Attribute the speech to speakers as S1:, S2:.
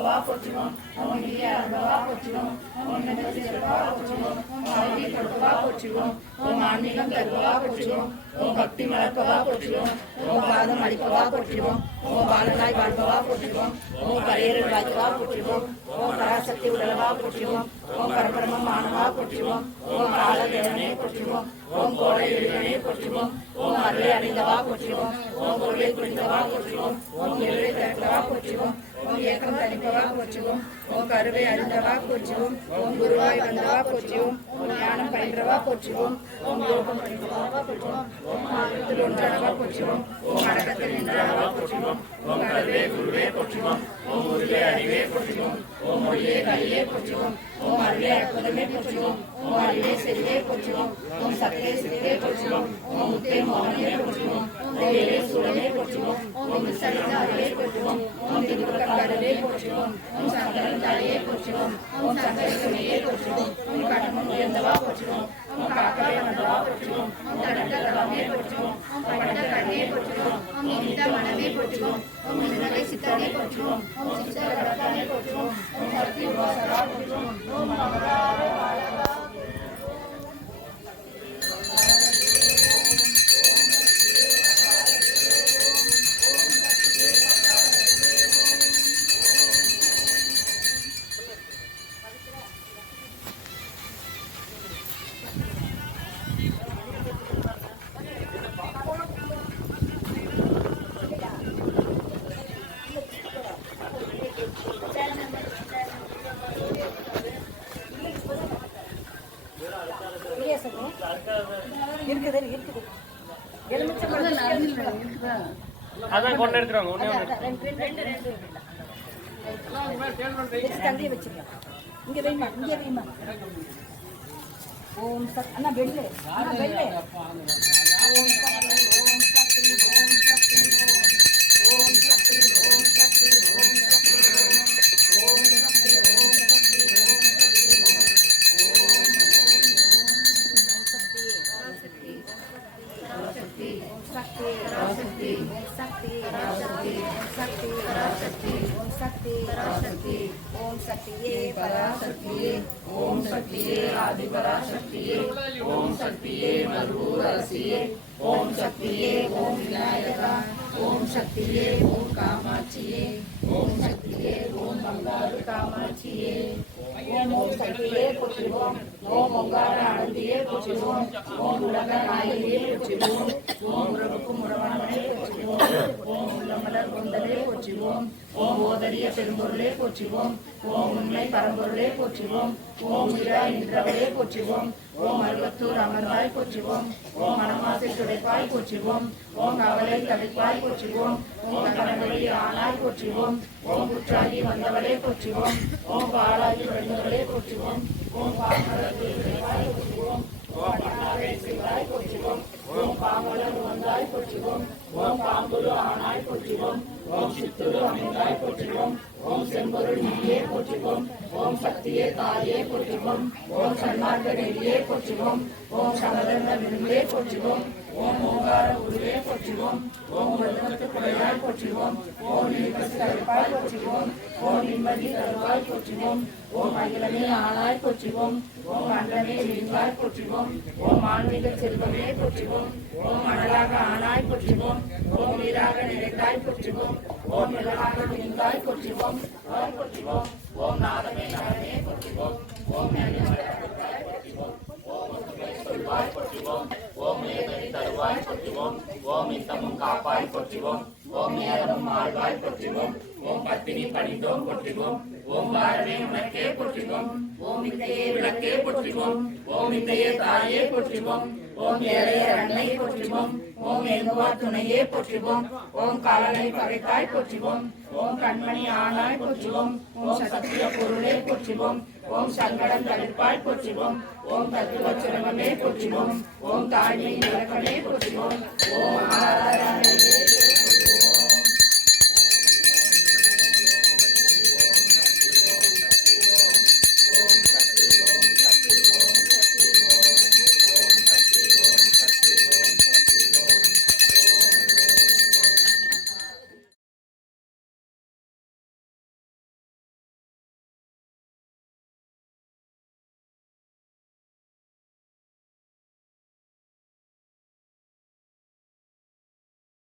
S1: ಕೊಡವಾ ಅವನಿಗೆ ಅನುಭವ ಕೊಟ್ಟಿರೋಂ ಅವನ ಬಗ್ಗೆ ಜಲವಾ ಕೊಟ್ಟಿರೋಂ ಅವನಿಗೆ ಕೊಡವಾ ಕೊಟ್ಟಿರೋಂ ಅವನ ಆನ್ಮೀಗಂ ತರುವಾ ಕೊಟ್ಟಿರೋಂ உன் பக்தி மலர்ப்பவா போற்றுவோம் உன் பாதம் அடிப்பவா போற்றுவோம் உன் பாலனாய் வாழ்பவா போற்றுவோம் உன் கரையரல் வாய்ப்பவா போற்றுவோம் உன் பராசக்தி உடலவா போற்றுவோம் உன் பரபரமம் மானவா போற்றுவோம் உன் கால தேவனே போற்றுவோம் உன் கோடை எழுதனே போற்றுவோம் உன் அருளை அடைந்தவா போற்றுவோம் உன் பொருளை புரிந்தவா போற்றுவோம் உன் எழுவை திறந்தவா போற்றுவோம் உன் ஏக்கம் தனிப்பவா போற்றுவோம் உன் கருவை அறிந்தவா போற்றுவோம் உன் குருவாய் வந்தவா போற்றுவோம் உன் ஞானம் பயின்றவா போற்றுவோம் உன் யோகம் பயின்றவா போற்றுவோம் ஓம் ஆனத்தில் ஒன்றானவா போற்றுவோம் ஓம் அடக்கத்தில் நின்றானவா போற்றுவோம் ஓம் கருவே குருவே போற்றுவோம் ஓம் உருவே அறிவே போற்றுவோம் ஓம் மொழியே கலியே போற்றுவோம் ஓம் அருளே அற்புதமே போற்றுவோம் ஓம் அறிவே செறிவே போற்றுவோம் ஓம் சத்தே சித்தே போற்றுவோம் ஓம் முத்தே மோகனே போற்றுவோம் ஓம் ஏழே சூழலே போற்றுவோம் ஓம் விசரித்த அருளே போற்றுவோம் ஓம் திருப்புறக்கடலே போற்றுவோம் ஓம் சங்கரன் தலையே போற்றுவோம் ஓம் சங்கர துணையே போற்றுவோம் ஓம் கடமும் உயர்ந்தவா போற்றுவோம் சித்தனே போற்றுவோம் பேசணும்
S2: இருக்குது இருக்குது.
S3: அதான் கொண்டு எடுத்துருவாங்க
S2: தந்தையை வச்சுக்கலாம். இங்கே வைமா இங்கே வைமா ஓம் சத் அண்ணா வெளியே அண்ணா வெளியே ஓம் சக்தி ஓம் சக்தி ஓம் சக்தி. ஓம்
S1: ओम शक्ति शक्ति ओम शक्ति ओम शक्ति आदि पराशक्ति ओम शक्ति मधुरसिये ओम शक्ति ओम विनायका ओम शक्ति ओम कामाक्षिये ओम शक्ति ओम बंगारु कामाक्षिये ओम ओम शक्तिये पुत्रिभोम ओम ओंकार आनंदिये पुत्रिभोम ओम उलगनाये पुत्रिभोम ओम உள்ளமலர் கொண்டலே போற்றுவோம் ஓம் ஓதரிய பெரும்பொருளே போற்றுவோம் ஓம் உண்மை பரம்பொருளே போற்றுவோம் ஓம் விழா நின்றவளே போற்றுவோம் ஓம் அருவத்தூர் அமர்வாய் போற்றுவோம் ஓம் மனமாசை துடைப்பாய் போற்றுவோம் ஓம் அவளை தவிப்பாய் போற்றுவோம் ஓம் கடவுளை ஆனாய் போற்றுவோம் ஓம் குற்றாகி வந்தவளே போற்றுவோம் ஓம் பாலாகி வந்தவளே போற்றுவோம் ஓம் பாமரத்தை துடைப்பாய் ஓம் பண்ணாவை செய்வாய் போற்றுவோம் ஓம் பாமலர் வந்தாய் போற்றுவோம் ஓம் பாம்புரு ஆனாய் போற்றுவோம். ஓம் சித்துரு அமைந்தாய் போற்றுவோம். ஓம் செம்பொருள் நீயே போற்றுவோம். ஓம் சக்தியே தாயே போற்றுவோம். ஓம் சன்மார்க்க நெறியே போற்றுவோம். ஓம் சமதந்த விரும்பே போற்றுவோம். ஓம் ஓங்கார உருவே போற்றுவோம் ஓம் உலகத்து குறையாய் போற்றுவோம் ஓம் நிம்மதி தருவாய் போற்றுவோம் ஓம் நிம்மதி தருவாய் போற்றுவோம் ஓம் அகிலமே ஆளாய் போற்றுவோம் ஓம் அண்டமே நீங்காய் போற்றுவோம் ஓம் ஆன்மீக செல்வமே போற்றுவோம் ஓம் மணலாக ஆனாய் போற்றுவோம் ஓம் நீராக நிறைந்தாய் போற்றுவோம் ஓம் நிலமாக நீங்காய் போற்றுவோம் ஓம் போற்றுவோம் ஓம் நாதமே நாதமே போற்றுவோம் ஓம் நெறிமலர்வாய் ஓம் ஒற்றுமை தருவாய் போற்றுவோம் ஓம் இத்தமும் காப்பாய் போற்றுவோம் ஆழ்வாய் போற்றுவோம் ஓம் பத்தினி பணிந்தோம் போற்றுவோம் ஓம் பாரதே உனக்கே போற்றுவோம் ஓம் இந்தையே விளக்கே போற்றுவோம் ஓம் இந்தையே தாயே போற்றுவோம் ஓம் ஏழைய அன்னை போற்றுவோம் ஓம் எங்குவா துணையே போற்றுவோம் ஓம் காலனை பகைத்தாய் போற்றுவோம் ஓம் கண்மணி ஆனாய் போற்றுவோம் ஓம் சத்திய பொருளே போற்றுவோம் ஓம் சங்கடம் தவிர்ப்பாய் போற்றுவோம் ஓம் தத்துவ சுரங்கமே போற்றுவோம் ஓம் தாழ்மை இலக்கமே போற்றுவோம் ஓம் ஆராதனை